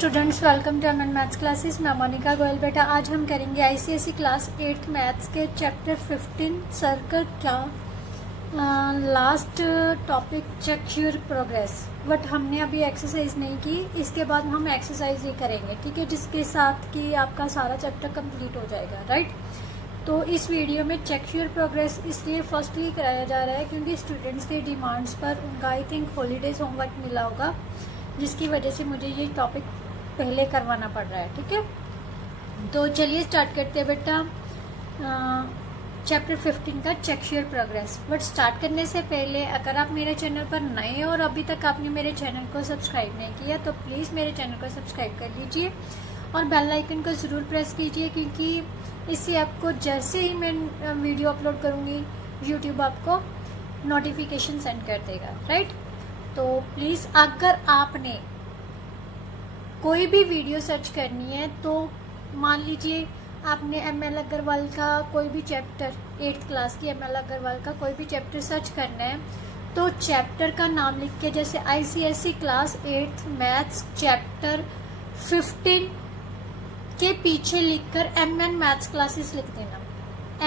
Students, welcome to MN maths classes. मैं मोनिका गोयल। बेटा आज हम करेंगे आईसीएसई क्लास 8 मैथ्स के चैप्टर 15 सर्कल का last topic check your progress. But हमने अभी एक्सरसाइज नहीं की, इसके बाद हम एक्सरसाइज ही करेंगे, ठीक है, जिसके साथ कि आपका सारा चैप्टर कंप्लीट हो जाएगा, राइट। तो इस वीडियो में चेक योर प्रोग्रेस इसलिए फर्स्टली कराया जा रहा है क्योंकि स्टूडेंट्स के डिमांड्स पर उनका आई थिंक हॉलीडेज होमवर्क मिला होगा, जिसकी वजह से मुझे ये टॉपिक पहले करवाना पड़ रहा है, ठीक है। तो चलिए स्टार्ट करते हैं बेटा चैप्टर 15 का check your progress. But start करने से पहले अगर आप मेरे चैनल पर नए हो और अभी तक आपने मेरे चैनल को सब्सक्राइब नहीं किया तो प्लीज़ मेरे चैनल को सब्सक्राइब कर लीजिए और बेल आइकन को ज़रूर प्रेस कीजिए, क्योंकि इससे आपको जैसे ही मैं वीडियो अपलोड करूँगी यूट्यूब आपको नोटिफिकेशन सेंड कर देगा, राइट। तो प्लीज़ अगर आपने कोई भी वीडियो सर्च करनी है तो मान लीजिए आपने एमएल अग्रवाल का कोई भी चैप्टर 8th क्लास की एमएल अग्रवाल का कोई भी चैप्टर सर्च करना है तो चैप्टर का नाम लिख के जैसे आईसीएसई क्लास 8 मैथ्स चैप्टर 15 के पीछे लिखकर एमएन मैथ्स क्लासेस लिख देना।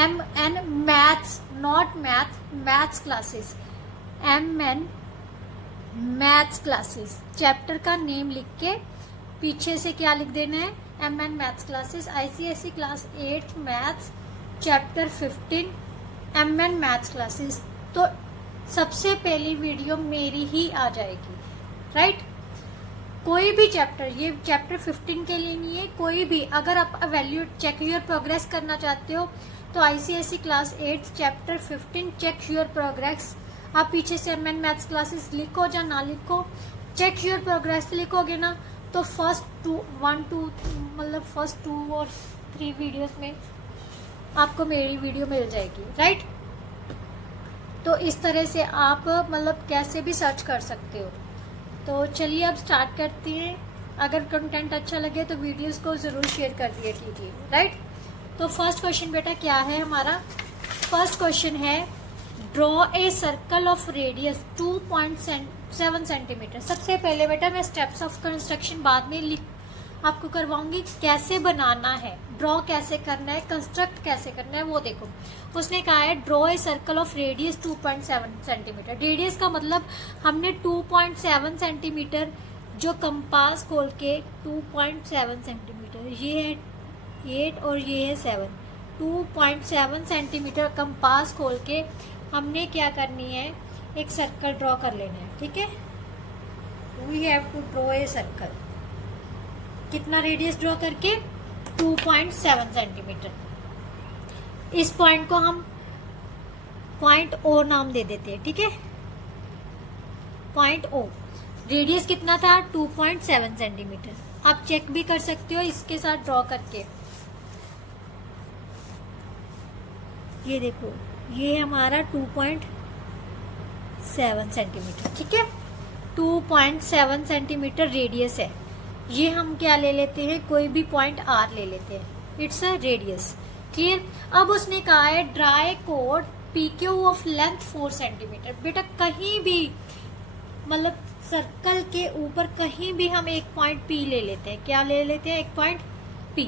MN maths, not maths classes, MN maths classes chapter का नेम लिख के पीछे से क्या लिख देना है, MN maths classes ICSE class 8 maths chapter 15 MN maths classes. तो सबसे पहली वीडियो मेरी ही आ जाएगी, राइट। कोई भी चैप्टर, ये चैप्टर 15 के लिए नहीं है, कोई भी अगर आप वैल्यू चेक योर प्रोग्रेस करना चाहते हो तो ICSE class 8 chapter 15 check your progress, आप पीछे से एमएन मैथ्स क्लासेस लिखो या ना लिखो, चेक योर प्रोग्रेस लिखोगे ना तो फर्स्ट 2 और 3 वीडियोस में आपको मेरी वीडियो मिल जाएगी, राइट। तो इस तरह से आप कैसे भी सर्च कर सकते हो। तो चलिए अब स्टार्ट करते हैं। अगर कंटेंट अच्छा लगे तो वीडियोस को जरूर शेयर कर दिया कीजिए, राइट। तो फर्स्ट क्वेश्चन बेटा क्या है हमारा, फर्स्ट क्वेश्चन है draw a circle of radius 2.7 centimetre. सबसे पहले बेटा मैं स्टेप्स ऑफ कंस्ट्रक्शन बाद में आपको करवाऊंगी, कैसे बनाना है, ड्रॉ कैसे करना है, कंस्ट्रक्ट कैसे करना है वो देखो। उसने कहा है draw a circle of radius 2.7 centimetre. Radius का मतलब हमने 2.7 सेंटीमीटर जो कंपास खोल के 2.7 सेंटीमीटर, ये है 8 और ये है 7, 2.7 सेंटीमीटर कंपास खोल के हमने क्या करनी है, एक सर्कल ड्रॉ कर लेना है, ठीक है। We have to draw a circle. कितना रेडियस ड्रॉ करके 2.7 सेंटीमीटर। इस पॉइंट को हम पॉइंट ओ नाम दे देते हैं, ठीक है, पॉइंट ओ। रेडियस कितना था 2.7 सेंटीमीटर। आप चेक भी कर सकते हो इसके साथ ड्रॉ करके। ये देखो ये हमारा 2.7 सेंटीमीटर, ठीक है, 2.7 सेंटीमीटर रेडियस है। ये हम क्या ले लेते हैं, कोई भी पॉइंट आर ले लेते हैं, इट्स अ रेडियस, क्लियर। अब उसने कहा है dry code PQ of length 4 centimetre. बेटा कहीं भी सर्कल के ऊपर कहीं भी हम एक पॉइंट पी ले लेते हैं, क्या ले लेते हैं, एक पॉइंट पी,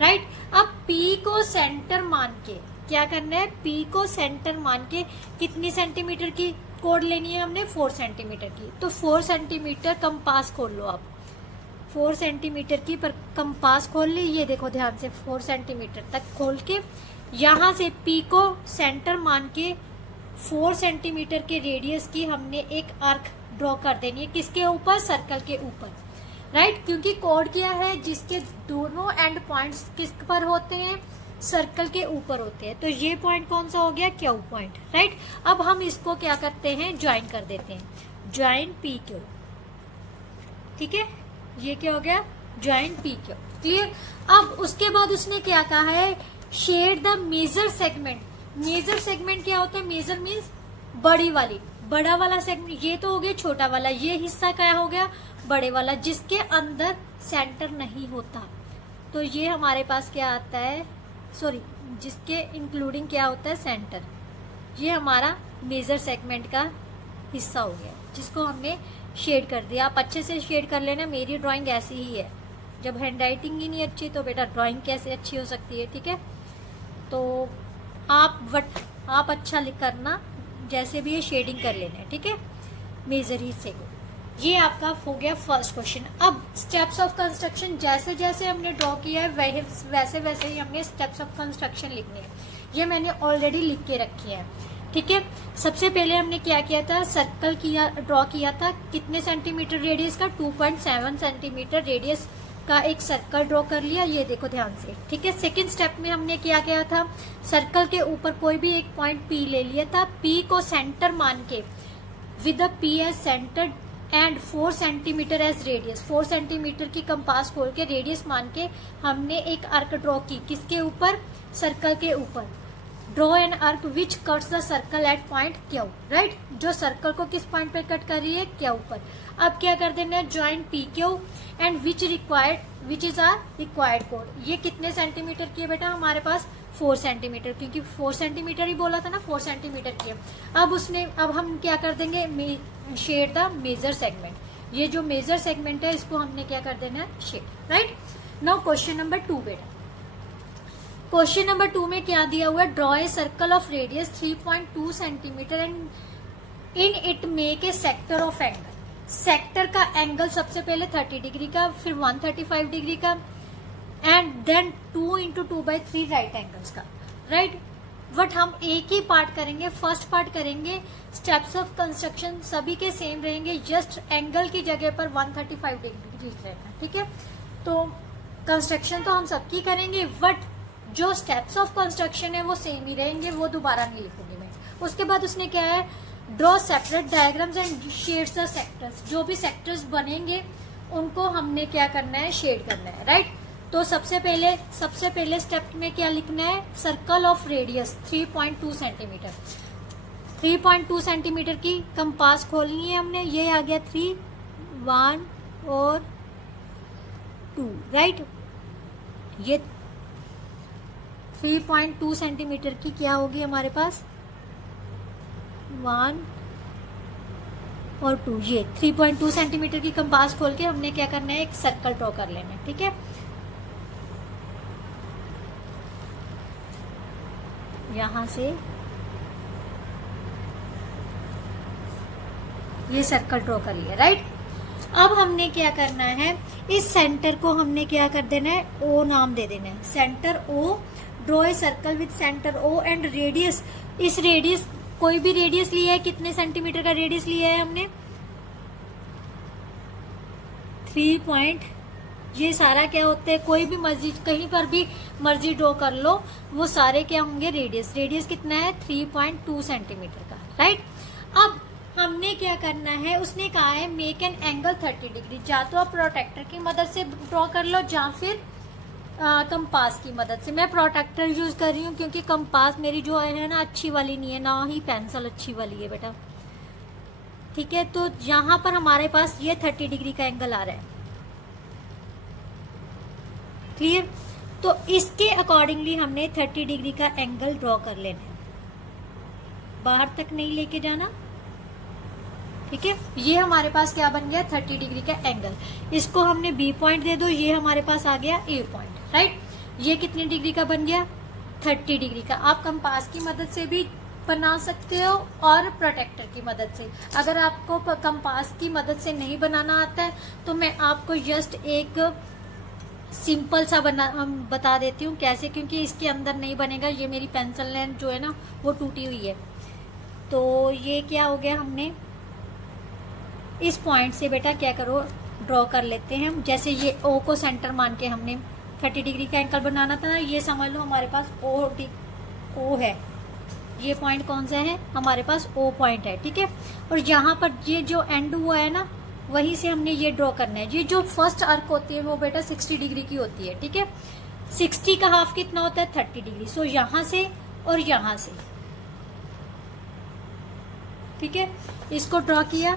राइट। अब पी को सेंटर मान के क्या करना है, पी को सेंटर मान के कितनी सेंटीमीटर की कोड लेनी है हमने, 4 सेंटीमीटर की। तो 4 सेंटीमीटर कंपास खोल लो आप, 4 सेंटीमीटर की पर कंपास खोल ली। ये देखो ध्यान से 4 सेंटीमीटर तक खोल के यहाँ से पी को सेंटर मान के 4 सेंटीमीटर के रेडियस की हमने एक आर्क ड्रॉ कर देनी है, किसके ऊपर, सर्कल के ऊपर, राइट। क्योंकि कोड क्या है, जिसके दोनों एंड पॉइंट्स किस पर होते हैं, सर्कल के ऊपर होते हैं। तो ये पॉइंट कौन सा हो गया, क्यू पॉइंट, राइट। अब हम इसको क्या करते हैं, ज्वाइन कर देते हैं, ज्वाइन पी क्यू, ठीक है। ये क्या हो गया, ज्वाइन पी क्यू, क्लियर। अब उसके बाद उसने क्या कहा है, shade the major segment. Major segment क्या होता है, मेजर मीन्स बड़ी वाली, बड़ा वाला सेगमेंट, ये तो हो गया छोटा वाला, ये हिस्सा क्या हो गया, बड़े वाला, जिसके अंदर सेंटर नहीं होता। तो ये हमारे पास क्या आता है, जिसके इंक्लूडिंग क्या होता है, सेंटर। ये हमारा मेजर सेगमेंट का हिस्सा हो गया, जिसको हमने शेड कर दिया। आप अच्छे से शेड कर लेना, मेरी ड्राइंग ऐसी ही है। जब हैंड राइटिंग ही नहीं अच्छी तो बेटा ड्राइंग कैसे अच्छी हो सकती है, ठीक है। तो आप अच्छा लिख करना, जैसे भी ये शेडिंग कर लेना है, ठीक है, मेजर से। ये आपका हो गया फर्स्ट क्वेश्चन। अब स्टेप्स ऑफ कंस्ट्रक्शन, जैसे जैसे हमने ड्रॉ किया है वैसे वैसे ही हमने स्टेप्स ऑफ कंस्ट्रक्शन लिखने हैं। ये मैंने ऑलरेडी लिख के रखी है, ठीक है। सबसे पहले हमने क्या किया था, सर्कल ड्रॉ किया था, कितने सेंटीमीटर रेडियस का, 2.7 सेंटीमीटर रेडियस का एक सर्कल ड्रॉ कर लिया, ये देखो ध्यान से, ठीक है। सेकंड स्टेप में हमने क्या किया था, सर्कल के ऊपर कोई भी एक पॉइंट पी ले लिया था, पी को सेंटर मान के with the P as centre and 4 centimetre as radius, 4 centimetre की कंपास खोल के रेडियस मान के हमने एक आर्क ड्रॉ की, किसके ऊपर, सर्कल के ऊपर। Draw an arc which cuts the circle eight point Q, right, जो सर्कल को किस पॉइंट पे कट कर रही है, क्यू पर। अब क्या कर देना है, join P Q and which is are required कोड। ये कितने सेंटीमीटर की है बेटा हमारे पास, 4 सेंटीमीटर, क्योंकि 4 सेंटीमीटर ही बोला था ना, 4 सेंटीमीटर की है। अब हम क्या कर देंगे, शेड द मेजर सेगमेंट। ये जो मेजर सेगमेंट है इसको हमने क्या कर देना है, shade, right. Now question number 2 बेटा, क्वेश्चन नंबर 2 में क्या दिया हुआ है, draw a circle of radius 3.2 centimetre and in it make A sector of angle. Sector का एंगल सबसे पहले 30 डिग्री का, फिर 135 डिग्री का, एंड देन 2 × 2/3 राइट एंगल्स का, राइट। बट हम एक ही पार्ट करेंगे, फर्स्ट पार्ट करेंगे। स्टेप्स ऑफ कंस्ट्रक्शन सभी के सेम रहेंगे, जस्ट एंगल की जगह पर 135 डिग्री रहना, ठीक है। तो कंस्ट्रक्शन तो हम सबकी करेंगे, बट जो स्टेप्स ऑफ कंस्ट्रक्शन है वो सेम ही रहेंगे, वो दोबारा नहीं लिखूंगी मैं। उसके बाद उसने क्या है, draw separate diagrams and shades the sectors. जो भी सेक्टर्स बनेंगे उनको हमने क्या करना है, शेड करना है, राइट। तो सबसे पहले स्टेप में क्या लिखना है, circle of radius 3.2 centimetre. 3.2 centimetre की कंपास खोलनी है हमने, ये आ गया 3, 1 और 2, राइट। ये 3.2 सेंटीमीटर की क्या होगी हमारे पास, 1 और 2। ये 3.2 सेंटीमीटर की कंपास खोल के हमने क्या करना है, एक सर्कल ड्रॉ कर लेना है, ठीक है। यहां से ये सर्कल ड्रॉ कर लिया, राइट। अब हमने क्या करना है, इस सेंटर को हमने क्या कर देना है, ओ नाम दे देना है, centre O. Draw a circle with centre O and radius. इस रेडियस, कोई भी रेडियस लिया है, कितने सेंटीमीटर का रेडियस लिया है हमने, 3 ये सारा क्या होता है, कोई भी मर्जी कहीं पर भी मर्जी ड्रॉ कर लो, वो सारे क्या होंगे, रेडियस कितना है, 3.2 सेंटीमीटर का, राइट। अब हमने क्या करना है, उसने कहा है मेक एन एंगल 30 डिग्री। या तो आप प्रोटेक्टर की मदद से ड्रॉ कर लो, या फिर कंपास की मदद से। मैं प्रोटेक्टर यूज कर रही हूँ क्योंकि कंपास मेरी जो है ना अच्छी वाली नहीं है, ना ही पेंसिल अच्छी वाली है बेटा, ठीक है। तो यहाँ पर हमारे पास ये 30 डिग्री का एंगल आ रहा है, क्लियर। तो इसके अकॉर्डिंगली हमने 30 डिग्री का एंगल ड्रॉ कर लेना है, बाहर तक नहीं लेके जाना, ठीक है। ये हमारे पास क्या बन गया, 30 डिग्री का एंगल। इसको हमने बी पॉइंट दे दो, ये हमारे पास आ गया ए पॉइंट, राइट। ये कितने डिग्री का बन गया, 30 डिग्री का। आप कंपास की मदद से भी बना सकते हो और प्रोटेक्टर की मदद से। अगर आपको कंपास की मदद से नहीं बनाना आता है तो मैं आपको जस्ट एक सिंपल सा बता देती हूँ कैसे, क्योंकि इसके अंदर नहीं बनेगा। ये मेरी पेंसिल लेंथ जो है ना वो टूटी हुई है। तो ये क्या हो गया, हमने इस पॉइंट से बेटा क्या करो, ड्रॉ कर लेते हैं हम। जैसे ये ओ को सेंटर मान के हमने 30 डिग्री का एंगल बनाना था ना, ये समझ लो हमारे पास ओ है। ये पॉइंट कौन सा है, हमारे पास ओ पॉइंट है, ठीक है। और यहाँ पर ये जो एंड हुआ है ना, वहीं से हमने ये ड्रॉ करना है। ये जो फर्स्ट आर्क होती है वो बेटा 60 डिग्री की होती है, ठीक है। 60 का हाफ कितना होता है, 30 डिग्री। सो यहाँ से और यहाँ से, ठीक है, इसको ड्रॉ किया,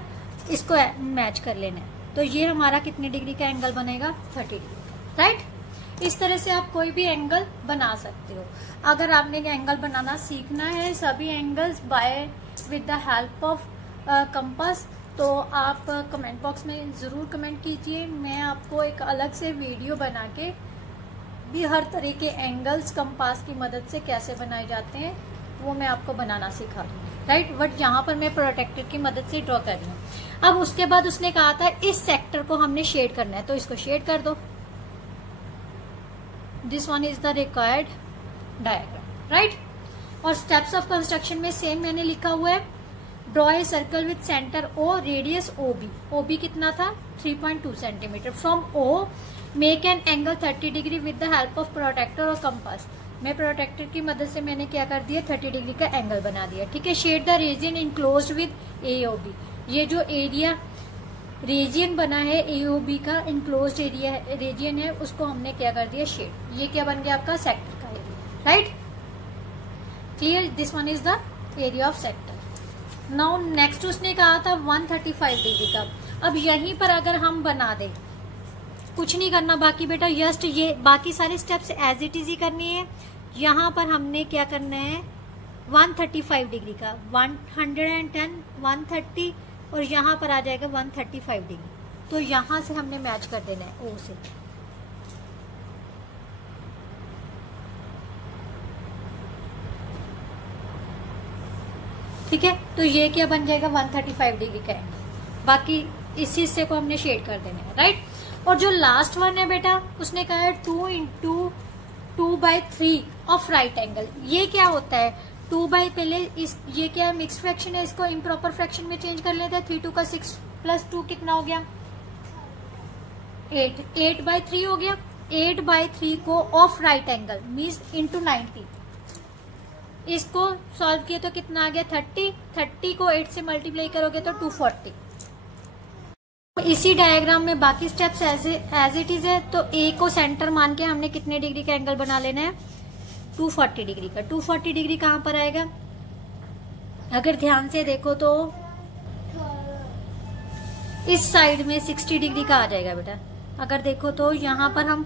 इसको मैच कर लेना है। तो ये हमारा कितने डिग्री का एंगल बनेगा, 30 डिग्री का, राइट। इस तरह से आप कोई भी एंगल बना सकते हो। अगर आपने एंगल बनाना सीखना है, सभी angles by with the help of compass, तो आप कमेंट बॉक्स में ज़रूर कमेंट कीजिए। मैं आपको एक अलग से वीडियो बना के भी हर तरह के एंगल्स कंपास की मदद से कैसे बनाए जाते हैं वो मैं आपको बनाना सिखा रही हूँ, राइट। बट यहाँ पर मैं प्रोटेक्टर की मदद से ड्रॉ कर रही हूँ। अब उसके बाद उसने कहा था इस सेक्टर को हमने शेड करना है, तो इसको शेड कर दो। This one is the required diagram, right. और स्टेप्स ऑफ कंस्ट्रक्शन में सेम मैंने लिखा हुआ है, draw a circle with centre O, radius O B. O B कितना था 3.2 centimetre. From O make an angle 30 degree with the help of protractor और compass. मैं प्रोटेक्टर की मदद से मैंने क्या कर दिया, 30 डिग्री का एंगल बना दिया, ठीक है। Shade the region enclosed with AOB. ये जो एरिया रीजन बना है एओबी का, इनक्लोज्ड एरिया रीजन है, उसको हमने क्या कर दिया शेड। ये क्या बन गया आपका सेक्टर का area, right. Clear, this one is the area of sector. Now next उसने कहा था 135 डिग्री का। अब यहीं पर अगर हम बना दें, कुछ नहीं करना बाकी बेटा, जस्ट ये बाकी सारे स्टेप्स एज इट इज ही करनी है। यहाँ पर हमने क्या करना है 135 डिग्री का, 110, 130 और यहाँ पर आ जाएगा 135 डिग्री। तो यहाँ से हमने मैच कर देना है ओ से। ठीक है, तो ये क्या बन जाएगा 135 डिग्री का एंगल। बाकी इस हिस्से को हमने शेड कर देना है, राइट। और जो लास्ट वन है बेटा, उसने कहा है 2 × 2/3 ऑफ राइट एंगल। ये क्या होता है 2 बाई, पहले ये क्या मिक्स फ्रैक्शन है, इसको इम्प्रॉपर फ्रैक्शन में चेंज कर लेते हैं। 3 2 का 6 + 2 कितना हो गया 8, 8/3 हो गया। 8/3 को of right angle means into 90, इसको सॉल्व किए तो कितना आ गया 30। 30 को 8 से मल्टीप्लाई करोगे तो 240। इसी डायग्राम में बाकी स्टेप्स एज इट इज है। तो ए को सेंटर मान के हमने कितने डिग्री का एंगल बना लेना है 240 डिग्री का। 240 डिग्री कहां पर आएगा, अगर ध्यान से देखो तो इस साइड में 60 डिग्री का आ जाएगा बेटा। अगर देखो तो यहाँ पर हम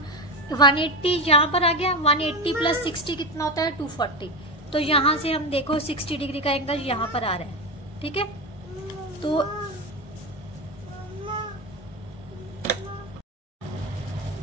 180 यहाँ पर आ गया, 180 + 60 कितना होता है 240। तो यहाँ से हम देखो 60 डिग्री का एंगल यहाँ पर आ रहा है, ठीक है। तो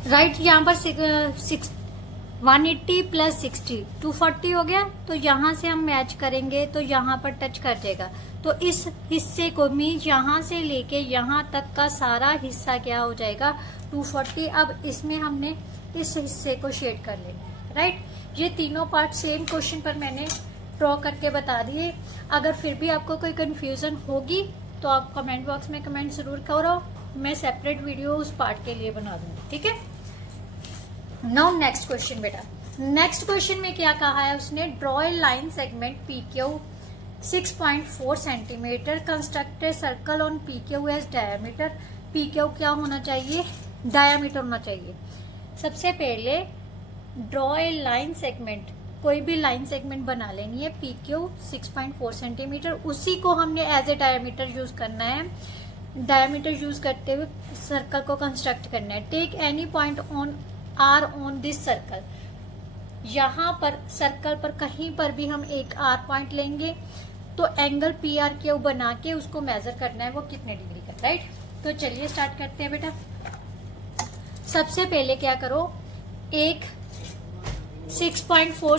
राइट यहाँ पर 180 + 60 240 हो गया। तो यहाँ से हम मैच करेंगे तो यहाँ पर टच कर जाएगा। तो इस हिस्से को मीन यहाँ से लेके यहाँ तक का सारा हिस्सा क्या हो जाएगा 240। अब इसमें हमने इस हिस्से को शेड कर लेना है, राइट। ये तीनों पार्ट सेम क्वेश्चन पर मैंने ड्रॉ करके बता दिए। अगर फिर भी आपको कोई कंफ्यूजन होगी तो आप कमेंट बॉक्स में कमेंट जरूर करो, मैं सेपरेट वीडियो उस पार्ट के लिए बना दूंगी, ठीक है। नाउ नेक्स्ट क्वेश्चन बेटा, नेक्स्ट क्वेश्चन में क्या कहा है उसने, draw a line segment PQ 6.4 centimetre, construct a circle on PQ as diameter. PQ क्या होना चाहिए, डायमीटर होना चाहिए। सबसे पहले ड्रॉ ए लाइन सेगमेंट, कोई भी लाइन सेगमेंट बना लेनी है PQ 6.4 सेंटीमीटर, उसी को हमने एज ए डायमीटर यूज करना है। डायमीटर यूज करते हुए सर्कल को कंस्ट्रक्ट करना है। Take any point on this circle. यहाँ पर सर्कल पर कहीं पर भी हम एक R पॉइंट लेंगे तो एंगल PRQ बना के उसको मेजर करना है वो कितने डिग्री का, राइट। तो चलिए स्टार्ट करते हैं बेटा। सबसे पहले क्या करो, एक 6.4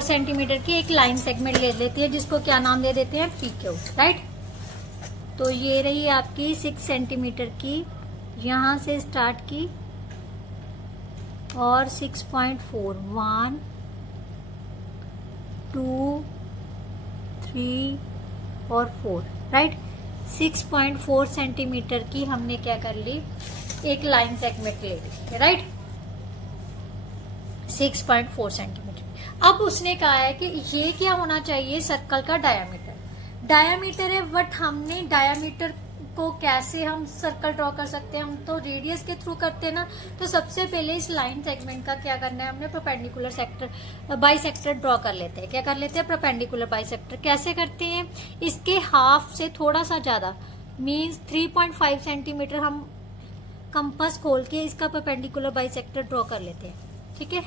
सेंटीमीटर की एक लाइन सेगमेंट ले लेती है जिसको क्या नाम दे देते हैं PQ, राइट। तो ये रही आपकी 6 सेंटीमीटर की, यहां से स्टार्ट की और 6.4 1 2 3 और 4, राइट। 6.4 सेंटीमीटर की हमने क्या कर ली, एक लाइन सेगमेंट ले ली, राइट। 6.4 सेंटीमीटर। अब उसने कहा है कि ये क्या होना चाहिए सर्कल का डायामीटर। डायामीटर है, बट हमने डायामीटर को कैसे हम सर्कल ड्रॉ कर सकते हैं, हम तो रेडियस के थ्रू करते हैं ना। तो सबसे पहले इस लाइन सेगमेंट का क्या करना है, हमने परपेंडिकुलर सेक्टर बाइसेक्टर ड्रॉ कर लेते हैं। क्या कर लेते हैं, परपेंडिकुलर बाइसेक्टर। कैसे करते हैं, इसके हाफ से थोड़ा सा ज्यादा मीन्स 3.5 सेंटीमीटर हम कंपास खोल के इसका परपेंडिकुलर बाइसेक्टर ड्रॉ कर लेते हैं, ठीक है।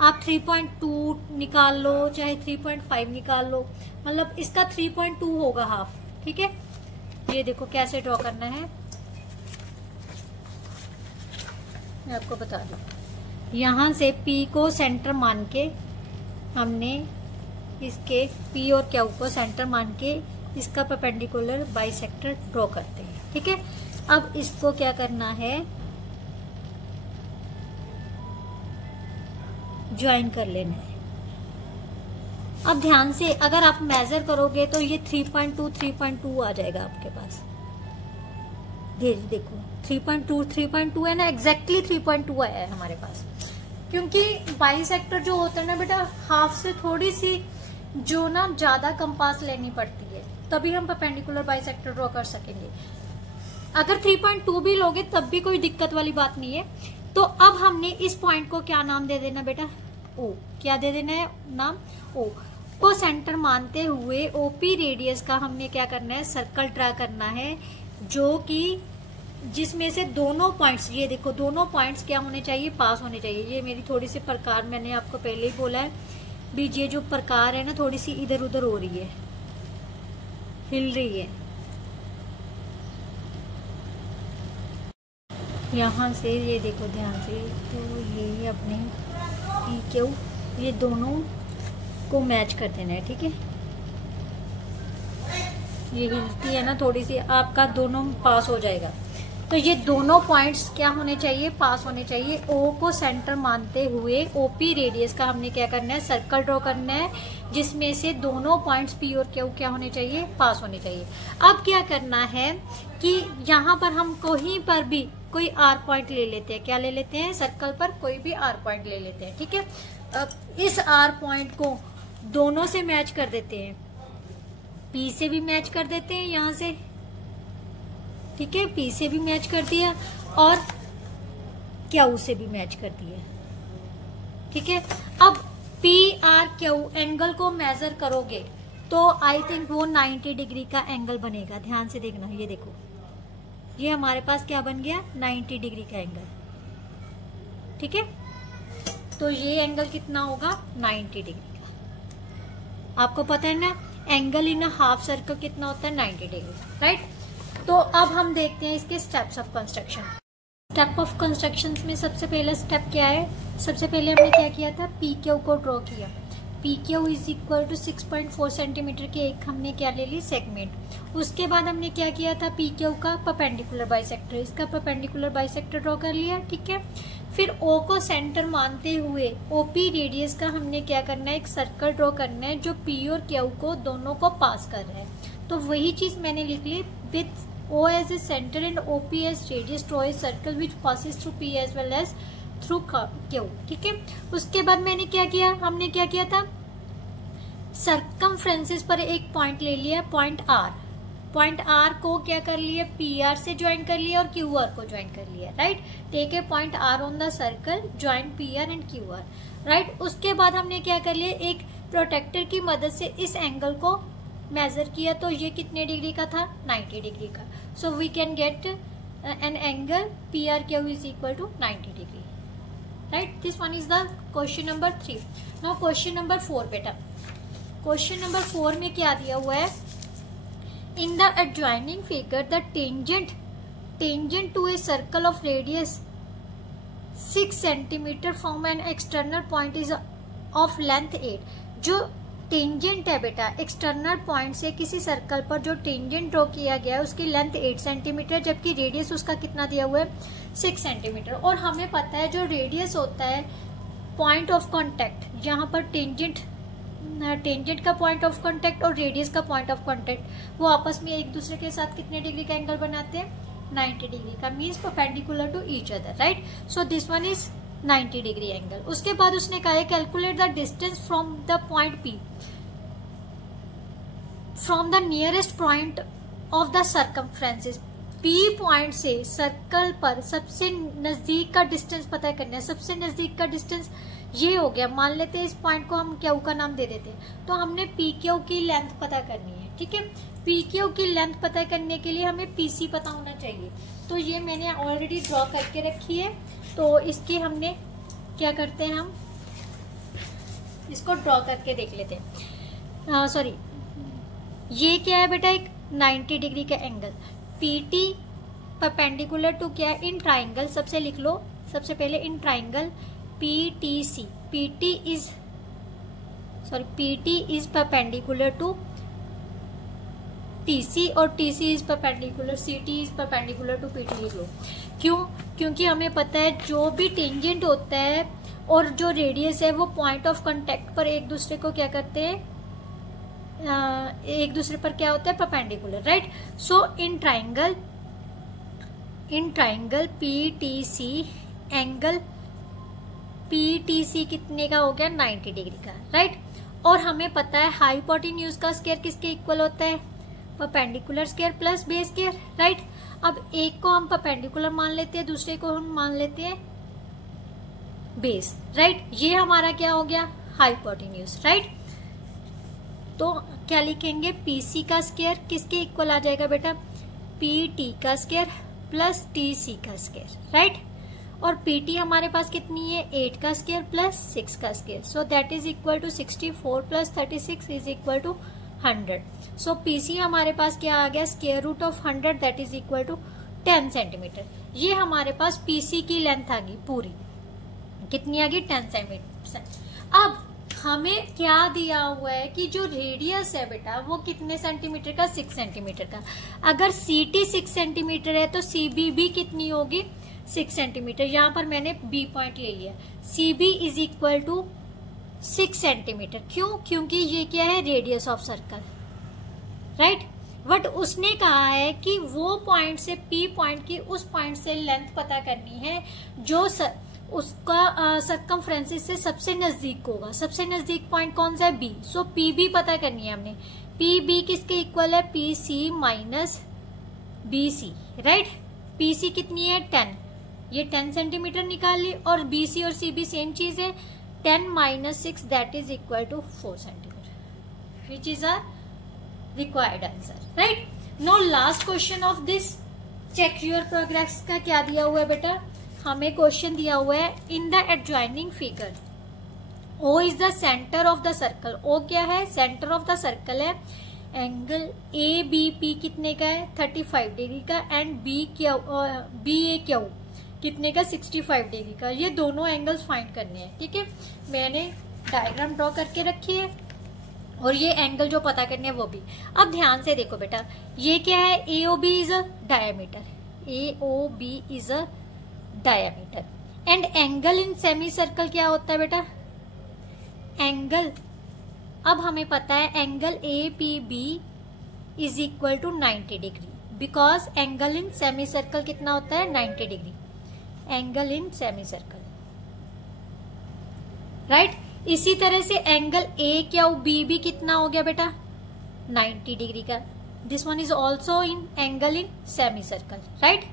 आप 3.2 निकाल लो चाहे 3.5 निकाल लो, मतलब इसका 3.2 होगा हाफ, ठीक है, ये देखो कैसे ड्रॉ करना है मैं आपको बता दूं। यहां से P को सेंटर मान के हमने इसके P और Q को सेंटर मान के इसका परपेंडिकुलर बाइसेक्टर ड्रॉ करते हैं। ठीक है, अब इसको क्या करना है, ज्वाइन कर लेना है। अब ध्यान से अगर आप मेजर करोगे तो ये 3.2 आ जाएगा आपके पास। देखो 3.2 है ना, एग्जैक्टली 3.2 आया है हमारे पास। क्योंकि बाइसेक्टर जो होता है ना बेटा, हाफ से थोड़ी सी जो ना ज्यादा कंपास लेनी पड़ती है, तभी हम परपेंडिकुलर बाइसेक्टर ड्रॉ कर सकेंगे। अगर 3.2 भी लोगे तब भी कोई दिक्कत वाली बात नहीं है। तो अब हमने इस पॉइंट को क्या नाम दे देना बेटा, ओ। क्या दे देना है नाम, ओ को सेंटर मानते हुए ओपी रेडियस का हमने क्या करना है, सर्कल ड्रा करना है, जो कि जिसमें से दोनों पॉइंट्स, ये देखो दोनों पॉइंट्स क्या होने चाहिए, पास होने चाहिए। ये मेरी थोड़ी सी प्रकार मैंने आपको पहले ही बोला है भी, ये जो प्रकार है ना थोड़ी सी इधर उधर हो रही है, हिल रही है। यहाँ से ये देखो ध्यान से, तो ये अपने PQ ये दोनों को मैच कर देना है। ठीक है, ये हिलती है ना थोड़ी सी, आपका दोनों पास हो जाएगा। तो ये दोनों पॉइंट्स क्या होने चाहिए, पास होने चाहिए। O को सेंटर मानते हुए OP रेडियस का हमने क्या करना है, सर्कल ड्रॉ करना है, जिसमें से दोनों पॉइंट्स P और Q क्या होने चाहिए, पास होने चाहिए। अब क्या करना है कि यहाँ पर हम कहीं पर भी कोई R पॉइंट ले लेते हैं। क्या ले लेते हैं, सर्कल पर कोई भी R पॉइंट ले लेते हैं। ठीक है, अब इस R पॉइंट को दोनों से मैच कर देते हैं, P से भी मैच कर देते हैं यहाँ से। ठीक है, P से भी मैच कर दिया और Q से भी मैच कर दिया। ठीक है, अब PRQ एंगल को मेजर करोगे तो आई थिंक वो 90 डिग्री का एंगल बनेगा। ध्यान से देखना, ये देखो ये हमारे पास क्या बन गया, 90 डिग्री का एंगल। ठीक है, तो ये एंगल कितना होगा, 90 डिग्री का। आपको पता है ना एंगल इन हाफ सर्कल कितना होता है, 90 डिग्री, राइट। तो अब हम देखते हैं इसके steps of construction. Step of construction में सबसे पहला स्टेप क्या है, सबसे पहले हमने क्या किया था, PQ को ड्रॉ किया। PQ is equal to 6.4 centimetre के एक हमने क्या ले ली, सेगमेंट। उसके बाद हमने क्या किया था, PQ का परपेंडिकुलर बाइसेक्टर, इसका परपेंडिकुलर बाइसेक्टर ड्रॉ कर लिया। ठीक है, फिर O को सेंटर मानते हुए OP रेडियस का हमने क्या करना है, एक सर्कल ड्रॉ करना है जो P और Q को दोनों को पास कर रहा है। तो वही चीज मैंने लिख ली, with O as a center and OP as radius, draw a circle which passes through P as well as through Q। ठीक है, उसके बाद मैंने क्या किया, हमने क्या किया था, सर्कमफ्रेंसेस पर एक पॉइंट ले लिया, पॉइंट R। पॉइंट R को क्या कर लिया, PR से ज्वाइन कर लिया और QR को ज्वाइन कर लिया, right. Take a point R on the circle, join PR and QR, right. उसके बाद हमने क्या कर लिया, एक प्रोटेक्टर की मदद से इस एंगल को मेजर किया, तो ये कितने डिग्री का था, 90 डिग्री का। So we can get an angle PRQ is equal to 90 degree, right. This one is the question number 3। Now question number 4 बेटा, क्वेश्चन नंबर 4 में क्या दिया हुआ है, in the adjoining figure the tangent to a circle of radius 6 centimetre from an external point is of length 8। जो tangent है बेटा, external point से किसी सर्कल पर जो टेंजेंट ड्रॉ किया गया है उसकी लेंथ 8 सेंटीमीटर, जबकि रेडियस उसका कितना दिया हुआ है, 6 सेंटीमीटर। और हमें पता है जो रेडियस होता है पॉइंट ऑफ कांटेक्ट, यहाँ पर टेंजेंट का पॉइंट ऑफ कांटेक्ट और रेडियस का पॉइंट ऑफ कांटेक्ट वो आपस में एक दूसरे के साथ कितने डिग्री का एंगल बनाते हैं, 90 डिग्री का, means perpendicular to each other, right. So this one is 90 degree angle. उसके बाद उसने कहा है calculate the distance from the point P from the nearest point of the circumferences. P point से सर्कल पर सबसे नजदीक का डिस्टेंस पता करना है। सबसे नजदीक का डिस्टेंस ये हो गया, मान लेते हैं इस पॉइंट को हम Q का नाम दे देते हैं। तो हमने PQ की लेंथ पता करनी है, ठीक है। PQ की लेंथ पता करने के लिए हमें PC पता होना चाहिए। तो ये मैंने ऑलरेडी ड्रॉ करके रखी है, तो इसकी हमने क्या करते हैं, हम इसको ड्रॉ करके देख लेते हैं। सॉरी, ये क्या है बेटा, एक 90 डिग्री का एंगल। पीटी परपेंडिकुलर टू क्या, इन ट्राइंगल, सबसे लिख लो सबसे पहले in triangle P T C, P T is perpendicular to T C और T C is perpendicular, C T is perpendicular to P T लिख लो। क्यों? क्योंकि हमें पता है जो भी टेंजेंट होता है और जो रेडियस है वो पॉइंट ऑफ कांटेक्ट पर एक दूसरे को क्या करते हैं, एक दूसरे पर क्या होता है, परपेंडिकुलर, राइट। सो इन ट्राइंगल पीटीसी, एंगल पीटीसी कितने का हो गया, 90 डिग्री का, राइट। और हमें पता है हाइपोटेन्यूज का स्क्वायर किसके इक्वल होता है, perpendicular square plus base square, right. अब एक को हम परपेंडिकुलर मान लेते हैं, दूसरे को हम मान लेते हैं बेस, राइट। ये हमारा क्या हो गया, हाइपोटेन्यूज, राइट। तो क्या लिखेंगे, पीसी का स्क्वायर किसके इक्वल आ जाएगा बेटा, पीटी का स्क्वायर प्लस टीसी का स्क्वायर, राइट। और पीटी हमारे पास कितनी है, 8 का स्क्वायर प्लस 6 का square, so that is equal to 64 plus 36 is equal to 100। So P C हमारे पास क्या आ गया, square root of 100 that is equal to 10 centimetre. ये हमारे पास पीसी की लेंथ आ गई पूरी, कितनी आ गई, 10 सेंटीमीटर। अब हमें क्या दिया हुआ है कि जो रेडियस है बेटा वो कितने सेंटीमीटर का, 6 सेंटीमीटर का। अगर सीटी 6 सेंटीमीटर है तो सीबी भी कितनी होगी, 6 सेंटीमीटर। यहां पर मैंने बी पॉइंट ले लिया, C B is equal to 6 centimetre. क्यों? क्योंकि ये क्या है, radius of circle, right. But उसने कहा है कि वो पॉइंट से, पी पॉइंट की उस पॉइंट से लेंथ पता करनी है जो उसका सर्कमफ्रेंसिस से सबसे नजदीक होगा। सबसे नजदीक पॉइंट कौन सा है, बी। सो पी बी पता करनी है हमने। पी बी किसके इक्वल है, P C minus B C, right. P C कितनी है, 10, ये 10 सेंटीमीटर निकाल ली। और बी सी और सी बी सेम चीज है, 10 minus 6 that is equal to 4 centimetre, which is our required answer, right. Now last question of this check your progress का क्या दिया हुआ है बेटा, हमें क्वेश्चन दिया हुआ है, in the adjoining figure O is the centre of the circle. O क्या है, सेंटर ऑफ द सर्कल है। एंगल ए बी पी कितने का है, 35 डिग्री का, एंड बी ए क्यू कितने का, 65 डिग्री का। ये दोनों एंगल्स फाइंड करने हैं, ठीक है। मैंने डायग्राम ड्रॉ करके रखी है और ये एंगल जो पता करने हैं वो भी। अब ध्यान से देखो बेटा, ये क्या है, A O B is a diameter, A O B is a diameter. And angle in semicircle क्या होता है बेटा, एंगल, अब हमें पता है angle A P B is equal to 90 degree, because angle in semicircle कितना होता है, 90 degree, angle in semicircle, right. इसी तरह से एंगल ए क्या बी भी कितना हो गया बेटा, 90 डिग्री का। This one is also in angle in semicircle, right.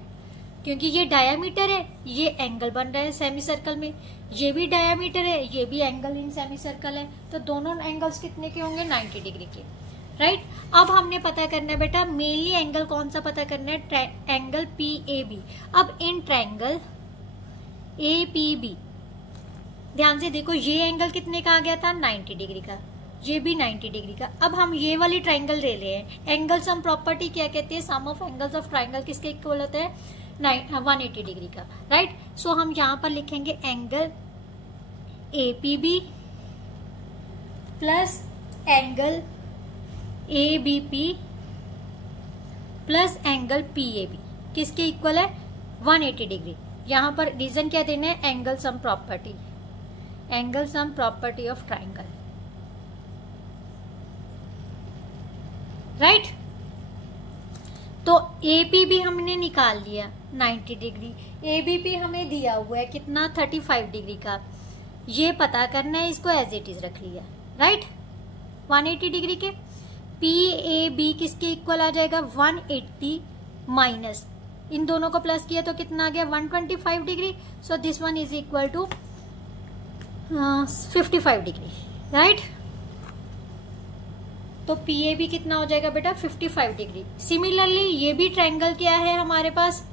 क्योंकि ये डायामीटर है, ये एंगल बन रहा है सेमी सर्कल में, ये भी डायामीटर है, ये भी एंगल इन सेमी सर्कल है, तो दोनों एंगल्स कितने के होंगे, 90 डिग्री के, राइट। अब हमने पता करना है बेटा, मेनली एंगल कौन सा पता करना है, एंगल पी ए बी। अब in triangle A P B ध्यान से देखो, ये एंगल कितने का आ गया था, 90 डिग्री का, ये भी 90 डिग्री का। अब हम ये वाली ट्रायंगल ले रहे हैं, एंगल सम प्रॉपर्टी क्या कहते हैं, सम ऑफ एंगल्स ऑफ ट्रायंगल किसके इक्वल होता है, 180 डिग्री का, राइट। सो हम यहां पर लिखेंगे angle A P B plus angle A B P plus angle P A B किसके इक्वल है, 180 डिग्री। यहां पर रीजन क्या देना है, angle sum property, angle sum property of triangle, right. तो एपी भी हमने निकाल लिया 90 डिग्री, एबीपी हमें दिया हुआ है कितना, 35 डिग्री का। ये पता करना है, इसको एज इट इज रख लिया, राइट। 180 डिग्री के पी ए बी किसके इक्वल आ जाएगा, 180 माइनस, इन दोनों को प्लस किया तो कितना आ गया, 125 degree. So this one is equal to 55 degree, right. तो पी ए बी कितना हो जाएगा बेटा, 55 डिग्री। सिमिलरली ये भी ट्रायंगल क्या है हमारे पास,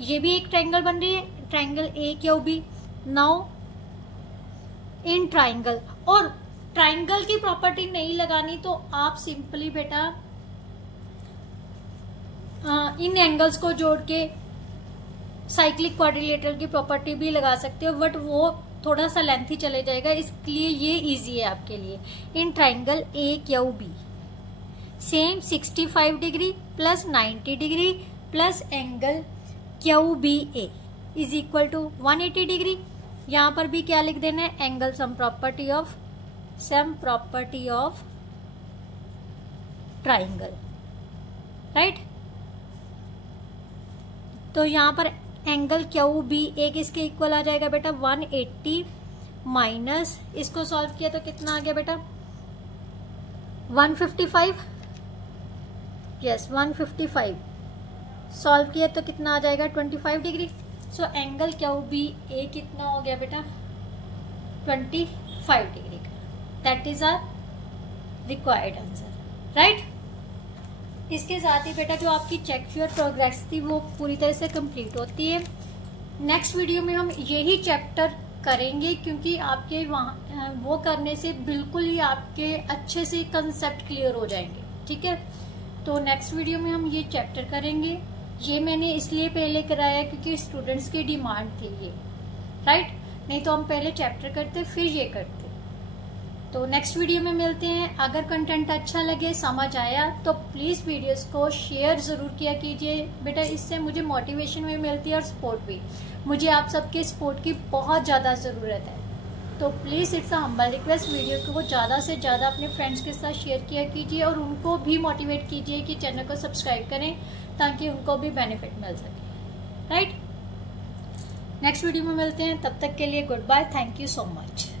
ये भी एक ट्रायंगल बन रही है, triangle A Q B. Now in triangle, और ट्रायंगल की प्रॉपर्टी नहीं लगानी तो आप सिंपली बेटा इन एंगल्स को जोड़ के साइक्लिक क्वाड्रिलेटरल की प्रॉपर्टी भी लगा सकते हो, बट वो थोड़ा सा लेंथी चले जाएगा, इसलिए ये इजी है आपके लिए। In triangle AQB same 65 degree plus 90 degree plus angle QBA is equal to 180 degree. यहां पर भी क्या लिख देना है, angle sum property of triangle, right. तो यहां पर एंगल QBA किसके इक्वल आ जाएगा बेटा, 180 माइनस, इसको सॉल्व किया तो कितना आ गया बेटा, 155, यस 155, सॉल्व किया तो कितना आ जाएगा 25 डिग्री। सो एंगल QBA कितना हो गया बेटा, 25 डिग्री का। That is our required answer, right. इसके साथ ही बेटा जो आपकी चेक योर प्रोग्रेस थी वो पूरी तरह से कंप्लीट होती है। नेक्स्ट वीडियो में हम यही चैप्टर करेंगे, क्योंकि आपके वहाँ वो करने से बिल्कुल ही आपके अच्छे से कंसेप्ट क्लियर हो जाएंगे, ठीक है। तो नेक्स्ट वीडियो में हम ये चैप्टर करेंगे। ये मैंने इसलिए पहले कराया क्योंकि स्टूडेंट्स की डिमांड थी ये, राइट। नहीं तो हम पहले चैप्टर करते फिर ये करते। तो नेक्स्ट वीडियो में मिलते हैं। अगर कंटेंट अच्छा लगे, समझ आया, तो प्लीज वीडियोस को शेयर जरूर किया कीजिए बेटा, इससे मुझे मोटिवेशन भी मिलती है और सपोर्ट भी। मुझे आप सबके सपोर्ट की बहुत ज्यादा जरूरत है। तो please it's a humble request, video को ज्यादा से ज्यादा अपने फ्रेंड्स के साथ शेयर किया कीजिए और उनको भी मोटिवेट कीजिए कि चैनल को सब्सक्राइब करें ताकि उनको भी बेनिफिट मिल सके, राइट। नेक्स्ट वीडियो में मिलते हैं, तब तक के लिए good bye, thank you so much.